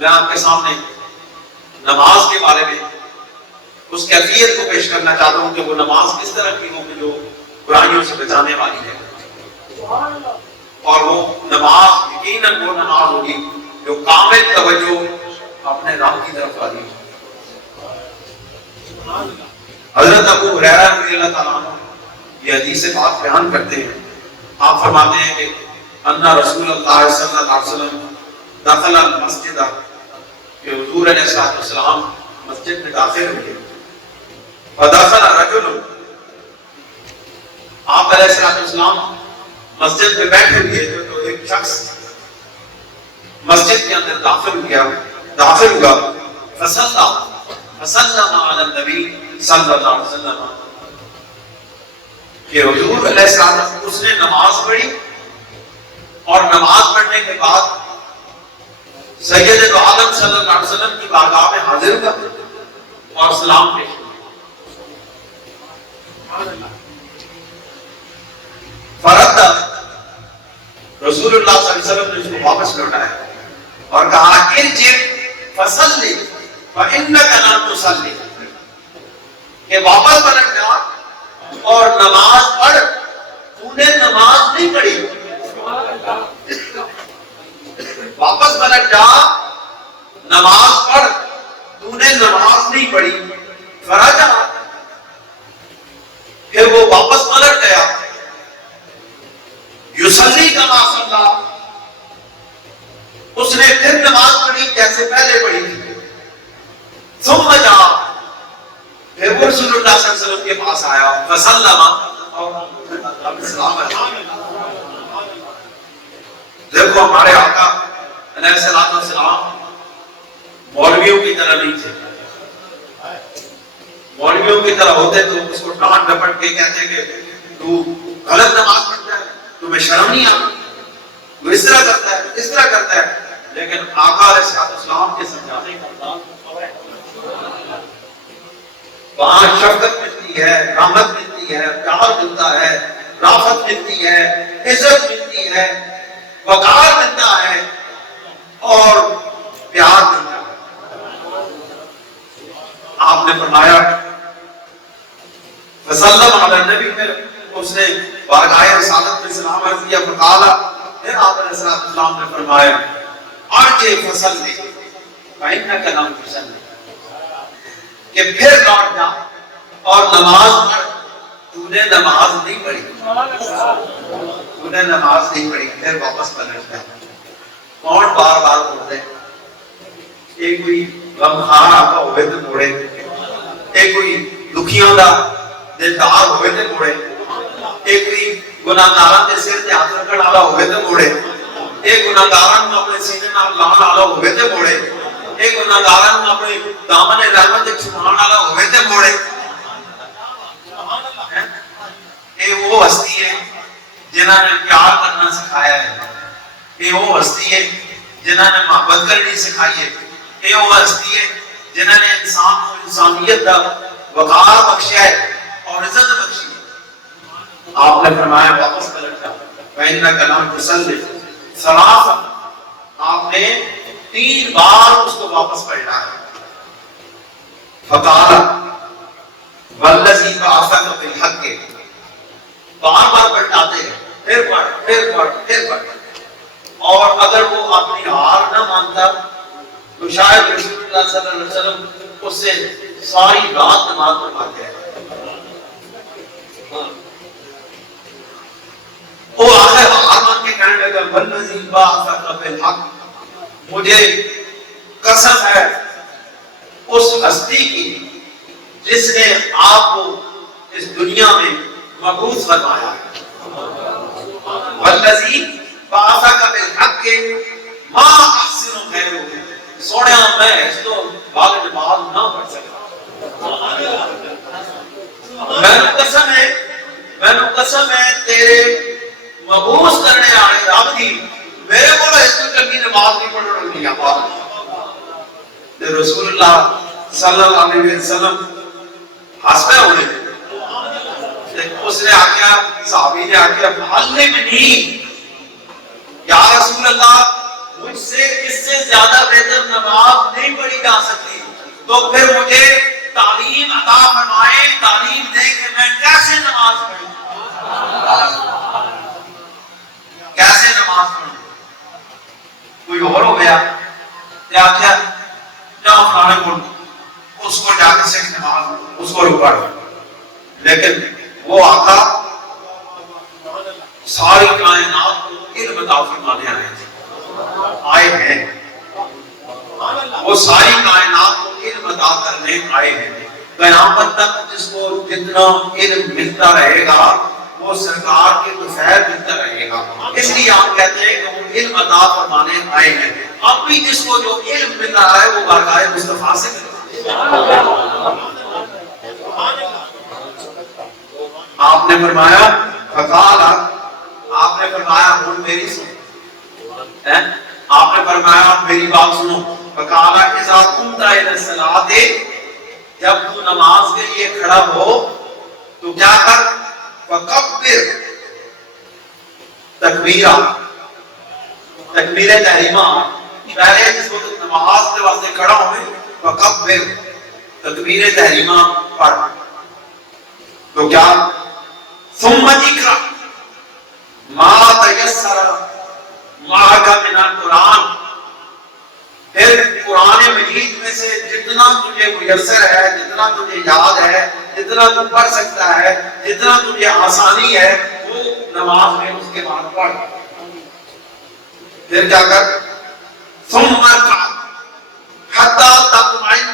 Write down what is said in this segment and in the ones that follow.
میں آپ کے سامنے نماز کے بارے میں اس کیفیت کو پیش کرنا چاہتا ہوں کہ وہ نماز کس طرح کی ہو کہ جو برائیوں سے بچانے والی ہے، اور وہ نماز یقیناً وہ نماز ہوگی جو کامل توجہ اپنے رب کی طرف والی ہے۔ حضرت ابو ہریرہ رضی اللہ تعالیٰ عنہ یہ حدیث پاک بیان کرتے ہیں، آپ فرماتے ہیں کہ ان رسول اللہ صلی اللہ علیہ وسلم دخل المسجد، کہ حضور علیہ السلام مسجد میں داخل ہوئے، فدخل رجل، آپ علیہ السلام مسجد میں بیٹھے ہوئے تو ایک شخص مسجد کے اندر داخل ہوا، فسلم علی النبی صلی اللہ علیہ وسلم، کہ حضور علیہ السلام اس نے نماز پڑھی اور نماز پڑھنے کے بعد سید عالم صلی اللہ علیہ وسلم کی بارگاہ میں حاضر ہوا اور سلام پیش کیا۔ فرد رسول اللہ صلی اللہ علیہ وسلم نے اس کو واپس لوٹایا اور کہا ارجع فصلی فإنک لم تصلی، کہ واپس پلٹ جا اور نماز پڑھ، تو نے نماز نہیں پڑھی، واپس پلٹ جا، نماز پڑھ، تو نے نماز نہیں پڑھی۔ فرجع، پھر وہ واپس پلٹ گیا، یصلی کما صلی، اس نے پھر نماز پڑھی جیسے پہلے پڑھی تھی۔ ثم جا، پھر وہ رسول اللہ صلی اللہ علیہ وسلم کے پاس آیا، فسلم، اور سلام علیکم۔ دیکھو ہمارے آقا علیہ السلام مولویوں کی طرح نہیں تھے، مولویوں کی طرح ہوتے تو اس کو ڈانٹ ڈپٹ کے کہتے کہ تو غلط نماز پڑھتا ہے، تمہیں شرم نہیں آتی، وہ اس طرح کرتا ہے، اس طرح کرتا ہے، لیکن آقا علیہ السلام کے سمجھانے کا انداز وہاں شفقت ملتی ہے، رحمت ملتی ہے، پیار ملتا ہے، رافت ملتی ہے، عزت ملتی ہے، وقار ملتا ہے اور پیار ملتا ہے۔ آپ نے فرمایا فسلم علی النبی، پھر اس نے بارگاہ رسالت میں سلام عرض کیا، فقال، پھر آپ علیہ السلام نے فرمایا ارجع فصلی فإنک لم تصلی، کہ پھر لوٹ جا اور نماز پڑھ، تو نے نماز نہیں پڑھی، تو نے نماز نہیں پڑھی، پھر واپس پلٹ جا۔ کون بار بار پڑھتے ہیں؟ ایک کوئی غمخار آقا ہوئے تو موڑے، ایک کوئی دکھیوں دا دلدار ہوئے تو موڑے، ایک کوئی گناہگاراں دے سر تے ہاتھ رکھن والا ہوئے تو موڑے، ایک گناہگاراں نوں اپنے سینے نال لاؤن والا ہوئے تو موڑے، ایک گناہگاراں نوں اپنے دامن رحمت تے چھپان والا ہوئے تے موڑے۔ یہ وہ ہستی ہے جنہاں نے پیار کرنا سکھایا ہے، یہ وہ ہستی ہے جنہاں نے محبت کرنی سکھائی ہے، یہ وہ ہستی ہے جنہاں نے انسان کو انسانیت کا وقار بخشا ہے اور عزت بخشی ہے۔ آپ نے فرمایا واپس پلٹ جا، فإنک لم تصلی ثلاثا، آپ نے 3 بار اس کو واپس پلٹا ہے۔ فقال والذی بعثک بالحق، بار بار پلٹاتے ہیں، پھر پڑھ، پھر پڑھ، پھر پڑھ، اور اگر وہ اپنی ہار نہ مانتا تو شاید رسول اللہ صلی اللہ علیہ وسلم اس سے ساری رات نماز پڑھاتے ہیں۔ وہ آخر ہار مان کے کہنے لگا والذی بعثک بالحق، مجھے قسم ہے اس ہستی کی جس نے آپ کو اس دنیا میں مبعوث فرمایا، والذی بعثک بالحق ما احسن غیرہ، سوڑیا میں اس تو بعد نماز نہ پڑھ سکتا، میں نے قسم ہے تیرے مبعوث کرنے آنے رب دی، میرے کو اس کو چنگی نماز نہیں پڑھنے دیا۔ رسول اللہ صلی اللہ علیہ وسلم ہنستے ہوئے، اس نے آکھیا، صحابی نے آکھیا علمنی یا رسول اللہ، مجھ سے اس سے زیادہ بہتر نماز نہیں پڑھی جا سکتی تو پھر مجھے تعلیم عطا فرمائے، تعلیم دے کہ میں کیسے نماز پڑھوں، کیسے نماز پڑھوں۔ کوئی اور ہو گیا کیا کیا جاؤ فلانے کو اس کو جا کے سیکھ نماز، اس کو پڑھ، لیکن وہ آقا ساری کائنات کو علم عطا فرمانے آئے ہیں، وہ ساری کائنات کو علم عطا کرنے آئے ہیں۔ قیامت تک جس کو جتنا علم ملتا رہے گا وہ سرکار کے فیض ملتا رہے گا، اس لیے آپ کہتے ہیں کہ وہ علم عطا فرمانے آئے ہیں۔ اب بھی جس کو جو علم مل رہا ہے وہ بارگاہ مصطفیٰ سے مل رہا ہے۔ آپ نے فرمایا فقال، آپ نے فرمایا ہن میری سنو، آپ نے فرمایا میری بات سنو۔ فقال اذا قمت الى الصلاۃ، جب تو نماز کے لیے کھڑا ہو تو کیا کر، فکبر، تکبیرہ، تکبیر تحریمہ، پہلے جس وقت نماز کے واسطے کھڑا ہوئے فکبر، تکبیر تحریمہ پڑھ، تو کیا، ثم اقرأ ما تیسر معک من القرآن، پھر قرآن مجید میں سے جتنا تجھے میسر ہے، جتنا تجھے یاد ہے، جتنا تو پڑھ سکتا ہے، جتنا تجھے آسانی ہے وہ نماز میں اس کے بعد پڑھ۔ پھر کیا کر، ثم ارکع حتی تطمئن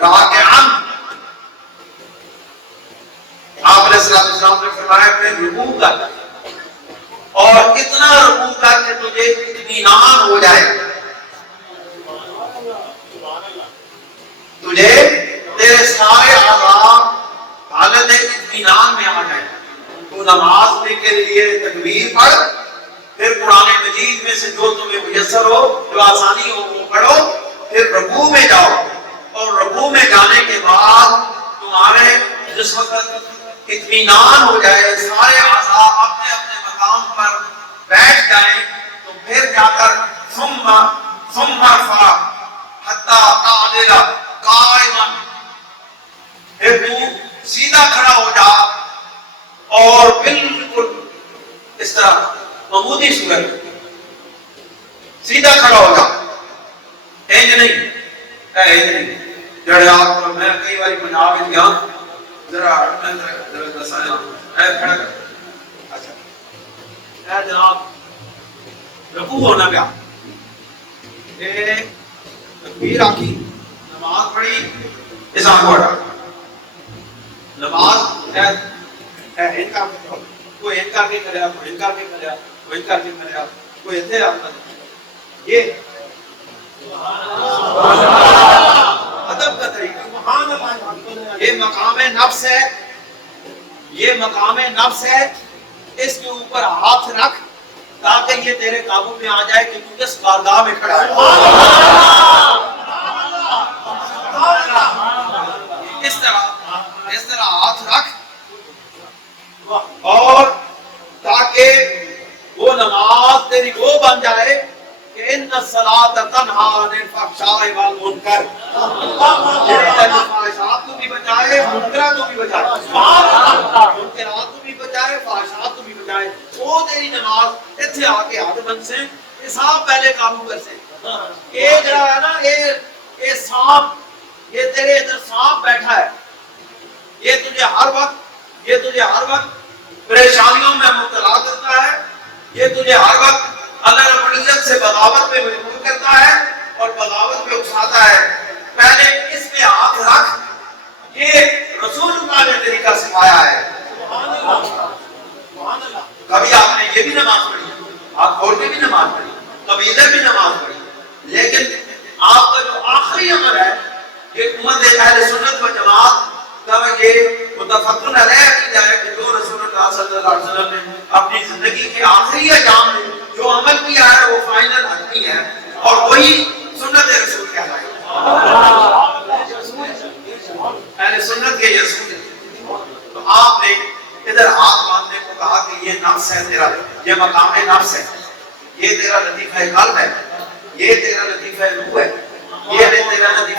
راکعا، آپ علیہ السلام نے فرمایا پھر رکوع کر، اور اتنا رکوع کر کہ تجھے اطمینان ہو جائے، تجھے تیرے سارے اعضاء حالت اطمینان میں آ جائے۔ تو نماز کے لیے تکبیر پڑھ، پھر قرآن مجید میں سے جو تمہیں میسر ہو، جو آسانی ہو وہ پڑھو، پھر رکوع میں جاؤ، اور رکوع میں جانے کے بعد تمہارے جس وقت اطمینان ہو جائے، سارے اعضاء اپنے اپنے مقام پر بیٹھ جائیں، تو پھر جا کر ثم ارفع حتی تعدل قائما، پھر تو سیدھا کھڑا ہو جا اور بالکل اس طرح عمودی صورت سیدھا کھڑا ہو جا، انج نہیں جڑے آپ کو میں کئی بار پنجاب میں گیا، ذرا دسا کھڑا کر، اچھا اے جناب رکوع ہونا پیا، تکبیر آکی، نماز پڑھی، اس آنکھ پڑھا، نماز ان کا کوئی ان کا کے کریا، کوئی ان کا کے کریا، کوئی ان کا کے کریا، کوئی اتنے آتا، یہ ادب کا طریقہ، یہ مقام نفس ہے، یہ مقام نفس ہے، اس کے اوپر ہاتھ رکھ تاکہ یہ تیرے قابو میں آ جائے کہ تو کس بارگاہ میں کھڑا ہے۔ اس طرح ہاتھ رکھ، اور تاکہ وہ نماز تیری وہ بن جائے کہ ان الصلاۃ تنہی عن الفحشاء والمنکر، فحشات کو بھی بچائے، منکرات کو بھی بچائے، منکرات کو بھی بچائے، فحشات کو بھی بچائے، وہ تیری نماز اتنے آ کے ہاتھ بن سے حساب پہلے قابو کر سے۔ یہ جڑا ہے نا، یہ سانپ، یہ تیرے ادھر سانپ بیٹھا ہے، یہ تجھے ہر وقت پریشانیوں میں مبتلا کرتا ہے، یہ تجھے ہر وقت اللہ رب العزت سے بغاوت میں مجبور کرتا ہے اور بغاوت میں اکساتا ہے۔ پہلے اس میں ہاتھ رکھ، یہ رسول اللہ نے طریقہ سکھایا ہے۔ کبھی آپ نے یہ بھی نماز پڑھی، آپ کھول کے بھی نماز پڑھی، کبھی ادھر بھی نماز پڑھی، لیکن آپ کا جو آخری عمل ہے، یہ امت اہل سنت و جماعت کا یہ متفقن علیہ کی جائے کہ جو رسول اللہ صلی اللہ علیہ وسلم نے اپنی زندگی کے آخری ایام میں جو عمل کیا ہے وہ فائنل حتمی ہے، اور وہی سنت رسول کہلائی اہل سنت کے رسول۔ تو آپ نے ادھر ہاتھ باندھنے کو کہا کہ یہ نفس ہے تیرا، یہ مقام نفس ہے، یہ تیرا لطیفہ قلب ہے، یہ تیرا لطیفہ روح ہے،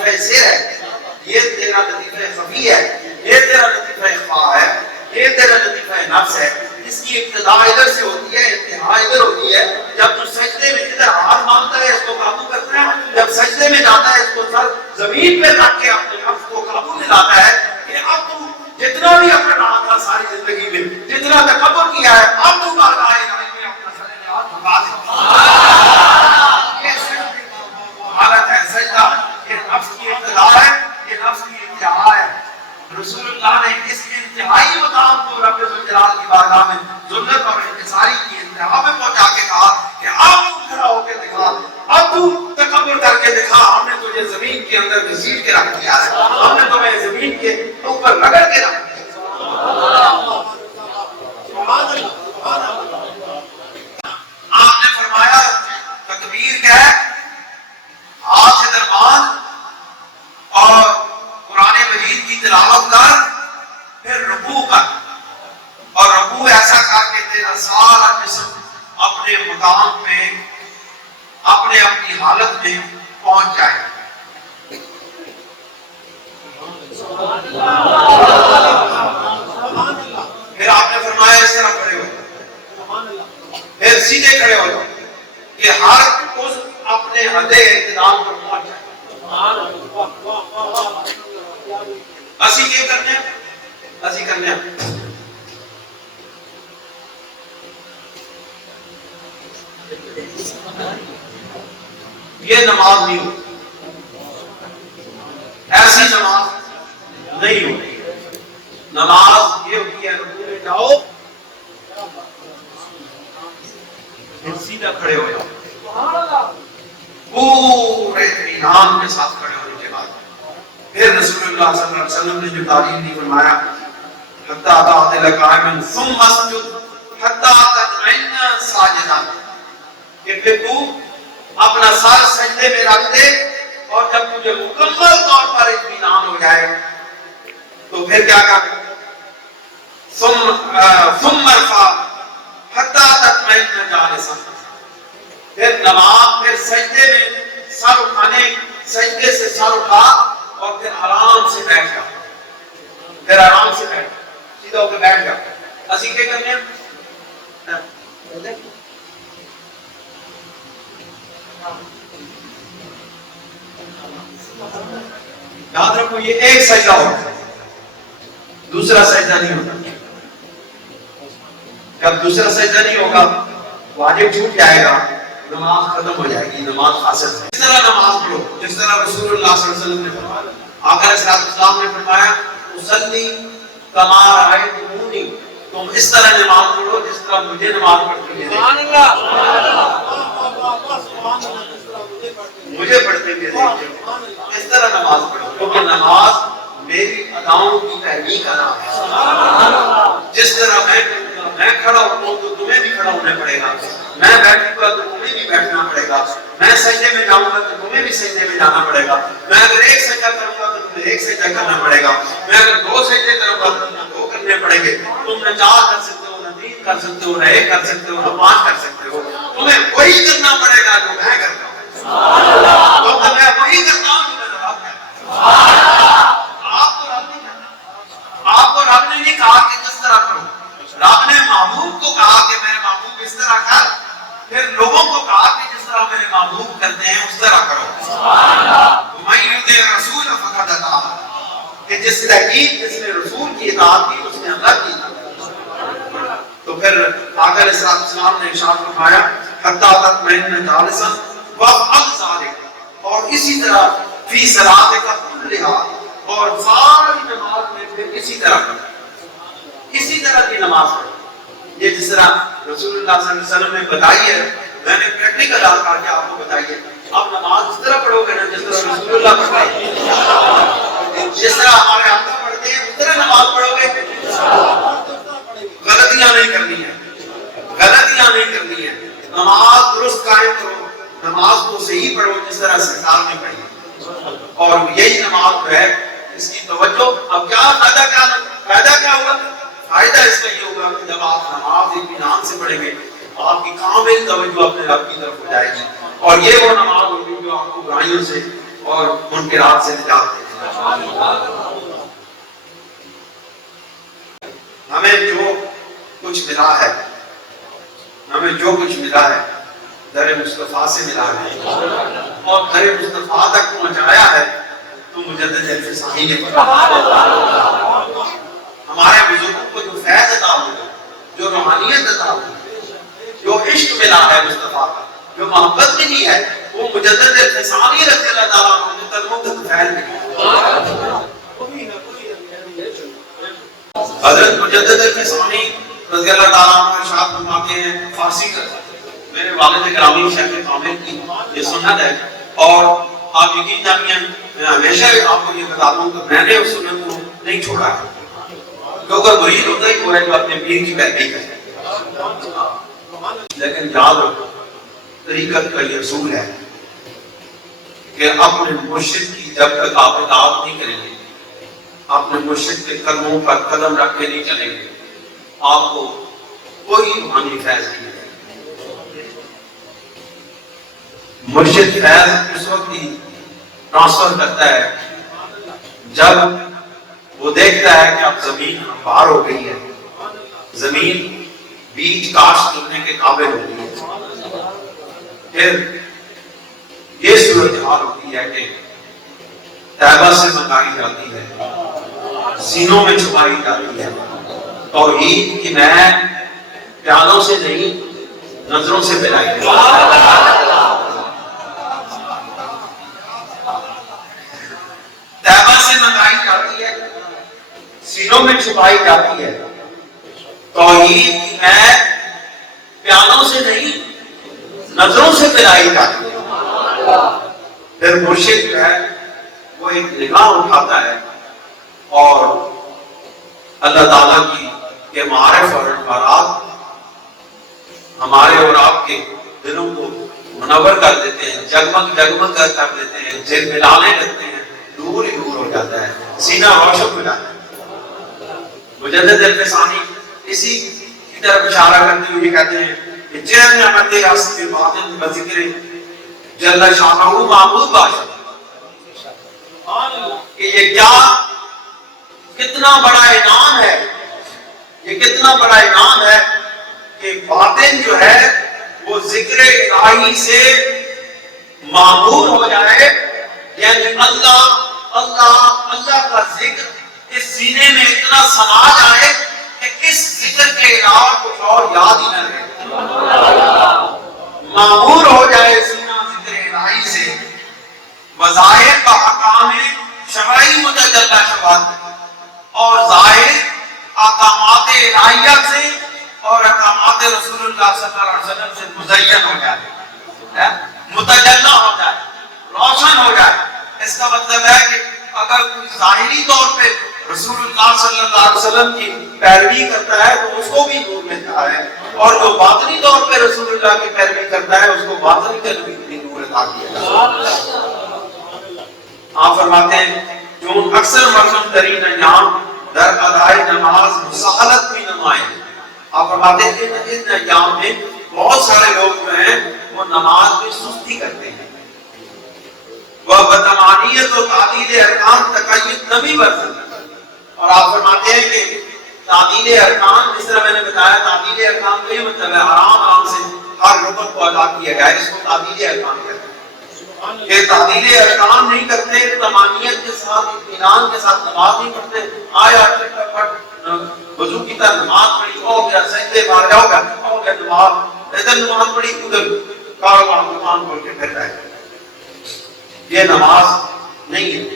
لطیفہ سر ہے، یہ تیرا لطیفہ خفی ہے، یہ تیرا لطیفہ خفا ہے، یہ تیرا لطیفہ نفس ہے۔ اس کی ابتدا ادھر سے ہوتی ہے، انتہا ادھر ہوتی ہے۔ جب تو سجدے میں ادھر ہاتھ مانگتا ہے اس کو قابو کرتا ہے، جب سجدے میں جاتا ہے اس کو سر زمین پہ رکھ کے اپنے نفس کو قابو میں لاتا ہے کہ اب تو جتنا بھی اپنا رہا تھا ساری زندگی میں، جتنا تکبر کیا ہے، اب تو بارگاہ الہی میں اپنا سر ہاتھ جھکا دے۔ یہ حالت ہے سجدہ، یہ نفس کی ابتدا ہے، یہ نفس کی انتہا ہے۔ رسول اللہ نے اس انتہائی مقام کو رب ذوالجلال کی بارگاہ میں ذلت اور انکساری کی انتہا میں پہنچا کے کہا کہ اب تو کھڑا ہو کے دکھا، اب تو تکبر کر کے دکھا، ہم نے تجھے زمین کے اندر گھسیٹ کے رکھ دیا ہے، ہم نے تمہیں زمین کے اوپر رگڑ کے رکھ دیا۔ آپ نے فرمایا تکبیر کہہ، ہاتھ ادھر باندھ اور قرآن مجید کی تلاوت کر، پھر رکوع کر، اور رکوع ایسا کر کے تیرا سارا جسم اپنے مقام پہ اپنی حالت میں پہنچ جائے۔ پھر آپ نے فرمایا اس طرح کھڑے ہو، پھر سیدھے کھڑے ہو جاؤ کہ ہر عضو اپنے حد اعتدال پر پہنچ جائے۔ اسی کیا کرنے ہیں؟ اسی کرنے ہیں یہ نماز نہیں ہوتی، ایسی نماز نہیں ہوتی۔ نماز یہ ہوتی ہے رکوع میں جاؤ پھر سیدھا کھڑے ہو جاؤ، پورے اطمینان کے ساتھ کھڑے ہونے کے بعد پھر رسول اللہ صلی اللہ علیہ وسلم نے جو تعلیم دی فرمایا حتی تعدل قائما ثم اسجد حتی تطمئن ساجدا، کہ پھر تو اپنا سر سجدے میں رکھ دے اور جب تجھے مکمل طور پر اطمینان ہو جائے تو پھر کیا کر، ثم ارفع حتی تطمئن جالسا، پھر نماز، پھر سجدے میں سر اٹھانے، سجدے سے سر اٹھا اور پھر آرام سے بیٹھ جا، پھر آرام سے بیٹھ سیدھا ہو کے بیٹھ جا۔ اسی کیا کرنے ہیں؟ یاد رکھو یہ ایک سجدہ ہوتا ہے، دوسرا سجدہ نہیں ہوتا۔ جب دوسرا سجدہ نہیں ہوگا واجب چھوٹ جائے گا، نماز ختم ہو جائے گی، نماز فاسد ہے۔ اس طرح نماز پڑھو جس طرح رسول اللہ صلی اللہ علیہ وسلم نے فرمایا۔ آقا علیہ السلام نے فرمایا اصلی کما رأیتمونی، تم اس طرح نماز پڑھو جس طرح مجھے نماز پڑھتے ہوئے دیکھتے، مجھے پڑھتے ہوئے دیکھتے، اس طرح نماز پڑھو، کیونکہ نماز میری اداؤں کی تحریک کا نام ہے۔ جس طرح میں کھڑا ہوں تو تمہیں بھی کھڑا ہونا پڑے گا، میں بیٹھوں گا تو تمہیں بھی بیٹھنا پڑے گا، میں سجدے میں جاؤں گا تو تمہیں بھی سجدے میں جانا پڑے گا، میں اگر ایک سجدہ کروں گا تو تمہیں ایک سجدہ کرنا پڑے گا، میں اگر دو سجدے کروں گا تو تمہیں دو کرنے پڑیں گے، تم نہ 4 کر سکتے ہو، نہ 3 کر سکتے ہو، نہ 1 کر سکتے ہو، نہ 5 کر سکتے ہو، تمہیں وہی کرنا پڑے گا جو میں کرتا ہوں، کیونکہ میں وہی کرتا ہوں جو میں رب کرتا ہوں۔ آپ کو رب نے نہیں کہا کہ کس طرح کرو، رب نے محبوب کو کہا کہ میرے محبوب اس طرح کر، پھر لوگوں کو کہا کہ جس طرح میرے محبوب کرتے ہیں اس طرح کرو۔ میں یطیع الرسول فقد اطاع، کہ جس نے رسول کی اطاعت کی اس نے اللہ کی اطاعت۔ تو پھر آقا علیہ السلام نے ارشاد فرمایا حتی تطمئن جالسا وافعل ذلک، اور اسی طرح فی صلاتک کلھا، اور ساری نماز میں پھر اسی طرح کرو، اسی طرح کی نماز پڑھو۔ یہ جس طرح رسول اللہ صلی اللہ علیہ وسلم نے بتائی ہے، میں نے پریکٹیکل آ کر کے آپ کو بتائی ہے۔ آپ نماز اس طرح پڑھو گے نا جس طرح رسول اللہ پڑھائے، جس طرح ہمارے آقا پڑھتے ہیں اس طرح نماز پڑھو گے۔ غلطیاں نہیں کرنی ہیں، غلطیاں نہیں کرنی ہیں، نماز درست قائم کرو، نماز کو صحیح پڑھو جس طرح سرکار نے پڑھی، اور یہی نماز جو ہے اس کی توجہ۔ اب کیا فائدہ کیا ہوگا؟ فائدہ اس کا یہ ہوگا کہ جب آپ نماز اطمینان سے پڑھیں گے آپ کی کامل توجہ اپنے رب کی طرف ہو جائے گی، اور یہ وہ نماز ہوگی جو آپ کو برائیوں سے اور منکرات سے نجات دیتے ہیں۔ ہمیں جو کچھ ملا ہے، ہمیں جو کچھ ملا ہے در مصطفیٰ سے ملا ہے، اور در مصطفیٰ تک پہنچایا ہے تو مجدد الفسانی نے پڑھا۔ ہمارے بزرگوں کو جو فیض عطا ہوئی، جو روحانیت عطا ہوئی، جو عشق ملا ہے مصطفیٰ کا، جو محبت ملی ہے، وہ مجدد الفسانی رضی اللہ تعالیٰ عنہ کے قدموں کے فیض ملی۔ حضرت مجدد الفسانی رضی اللہ تعالیٰ عنہ ارشاد فرماتے ہیں، فارسی کا میرے والد گرامی شیخ کامل کی یہ سنت ہے، اور آپ یقین جانیے میں ہمیشہ آپ کو یہ بتا دوں کہ میں نے اس سنت کو نہیں چھوڑا ہے، کیونکہ مرید ہوتا ہی وہ ہے جو اپنے پیر کی پیروی کرے، لیکن یاد رکھو طریقت کا یہ اصول ہے کہ اپنے مرشد کی جب تک آپ اطاعت نہیں کریں گے، اپنے مرشد کے قدموں پر قدم رکھ کے نہیں چلیں گے، آپ کو کوئی روحانی فیض نہیں ہے۔ مرشد فیض اس وقت ہی ٹرانسفر کرتا ہے جب وہ دیکھتا ہے کہ اب زمین ہموار ہو گئی ہے، زمین بیج کاشت کرنے کے قابل ہو گئی ہے، پھر یہ صورتحال ہوتی ہے کہ طیبہ سے منگائی جاتی ہے، سینوں میں چھپائی جاتی ہے، توحید کی مہک پیالوں سے نہیں نظروں سے پلائی جاتی ہے۔ طیبہ سے منگائی جاتی ہے، سینوں میں چھپائی جاتی ہے، توحید کی مہک پیالوں سے نہیں نظروں سے پلائی جاتی ہے۔ پھر مرشد جو ہے وہ ایک نگاہ اٹھاتا ہے اور اللہ تعالیٰ کی کے معارف اور انوارات ہمارے اور آپ کے دلوں کو منور کر دیتے ہیں، جگمگ جگمگ کر دیتے ہیں، جلملانے لگتے ہیں، نور ہی نور ہو جاتا ہے، سینہ روشن ہو جاتا ہے۔ مجدد الفسانی اسی کی طرف اشارہ کرتے ہوئے کہتے ہیں کہ چین نعمت راست باطن بذکر جل شانہ معبود باشد، کہ یہ کیا کتنا بڑا انعام ہے، یہ کتنا بڑا انعام ہے کہ باطن جو ہے وہ ذکر الہی سے معمور ہو جائے، یعنی اللہ اللہ اللہ کا ذکر اس سینے میں اتنا سما جائے کہ اس ذکر کے علاوہ کچھ اور یاد ہی نہ رہے، معمور ہو جائے سینہ ذکر الہی سے، مظاہر کا حکام شرعی متجلہ شبات اور ظاہر احکامات الہیہ سے اور احکامات رسول اللہ صلی اللہ علیہ وسلم سے مزین ہو جائے، متجلہ ہو جائے، روشن ہو جائے۔ اس کا مطلب ہے کہ اگر کوئی ظاہری طور پہ رسول اللہ صلی اللہ علیہ وسلم کی پیروی کرتا ہے تو اس کو بھی نور ملتا ہے، اور جو باطنی طور پہ رسول اللہ کی پیروی کرتا ہے اس کو باطنی طور بھی نور عطا کیا جاتا ہے۔ آپ فرماتے ہیں جو اکثر مرغم ترین ایام در ادائی نماز مساحلت بھی نمائیں۔ آپ فرماتے ہیں کہ ان ایام میں بہت سارے لوگ جو ہیں وہ نماز میں سستی کرتے ہیں، وہ بدعنانیت و تعدیل ارکان تقید نبی برسن، اور آپ فرماتے ہیں کہ تعدیل ارکان جس طرح میں نے بتایا، تعدیل ارکان کا یہ مطلب ہے آرام سے ہر رکن کو ادا کیا جائے، اس کو تعدیل ارکان کہتے ہیں۔ کہ تعدیل ارکان نہیں کرتے، تمانیت کے ساتھ اطمینان کے ساتھ نماز نہیں پڑھتے، آیا پٹ وضو کی طرح نماز پڑھی، ہو گیا سجدے مار جاؤ گا، ہو گیا نماز، ادھر نماز پڑھی ادھر کاروبار دکان کھول کے پھر رہے، یہ نماز نہیں ہے۔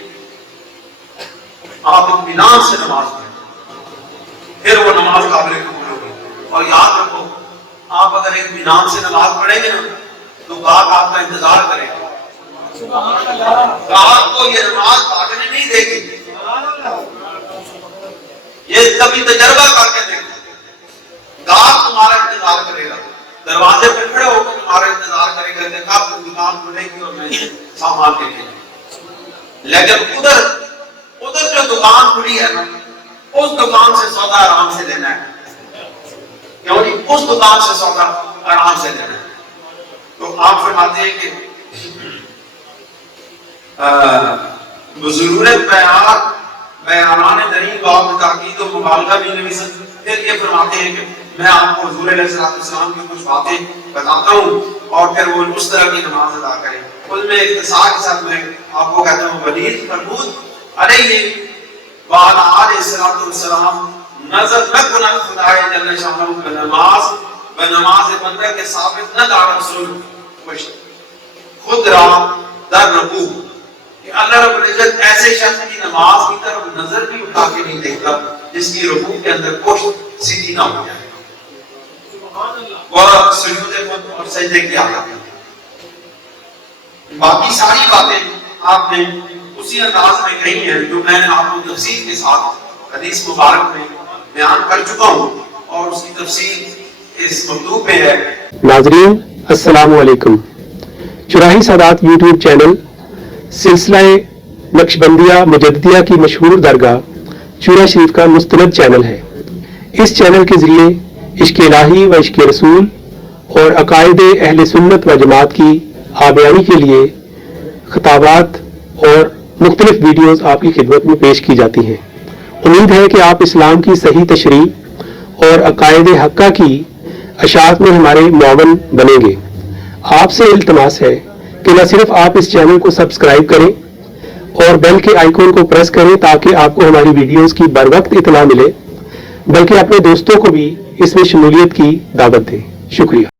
آپ اطمینان سے نماز پڑھیں، پھر وہ نماز قابل قبول ہوگی۔ اور یاد رکھو، آپ اگر اطمینان سے نماز پڑھیں گے نا تو گاہک آپ کا انتظار کرے گا، گاہک کو یہ نماز بھاگنے نہیں دے گی، یہ کبھی تجربہ کر کے دیکھو، گاہک تمہارا انتظار کرے گا، دروازے پہ کھڑے ہو کر تمہارا انتظار کرے گا کہ کب دکان کھلے گی اور میں سامان لے کے جاؤں۔ لیکن ادھر جو دکان کھلی ہے نا، اس دکان سے سودا آرام سے لینا ہے، کیوں نہیں؟ اس دکان سے سودا آرام سے لینا ہے۔ تو آپ فرماتے ہیں کہ بزرگ بیان دلیل باب تاکید و مبالغہ بھی نبی صلی اللہ علیہ وسلم پھر یہ فرماتے ہیں کہ میں آپ کو حضور علیہ السلام کی کچھ باتیں بتاتا ہوں اور پھر وہ اس طرح کی نماز ادا کریں. اس میں اختصار کے ساتھ میں آپ کو کہتا ہوں ولید مربوط علیہ وعلی آلہ السلام نظر نہ کنا خدای جل شانہ بنماز بندہ کے ثابت نہ دار رسول خود را در رکوع کہ اللہ رب العزت ایسے شخص کی نماز کی طرف نظر بھی اٹھا کے نہیں دیکھتا جس کی رکوع کے اندر پشت سیدھی نہ ہو جائے وہ سجود خود اور سجدے کی آیات. باقی ساری باتیں آپ نے اسی انداز میں کہی ہیں جو میں نے آپ کو تفصیل کے ساتھ حدیث مبارک میں بیان کر چکا ہوں اور اس کی تفصیل اس مکتوب میں ہے. ناظرین السلام علیکم. چراہی سادات یوٹیوب چینل سلسلہ نقشبندیہ مجددیہ کی مشہور درگاہ چورا شریف کا مستند چینل ہے. اس چینل کے ذریعے عشق الہی و عشق رسول اور عقائد اہل سنت و جماعت کی آبیانی کے لیے خطابات اور مختلف ویڈیوز آپ کی خدمت میں پیش کی جاتی ہیں. امید ہے کہ آپ اسلام کی صحیح تشریح اور عقائد حقہ کی اشاعت میں ہمارے معاون بنیں گے. آپ سے التماس ہے کہ نہ صرف آپ اس چینل کو سبسکرائب کریں اور بیل کے آئیکن کو پریس کریں تاکہ آپ کو ہماری ویڈیوز کی بر وقت اطلاع ملے، بلکہ اپنے دوستوں کو بھی اس میں شمولیت کی دعوت دیں. شکریہ.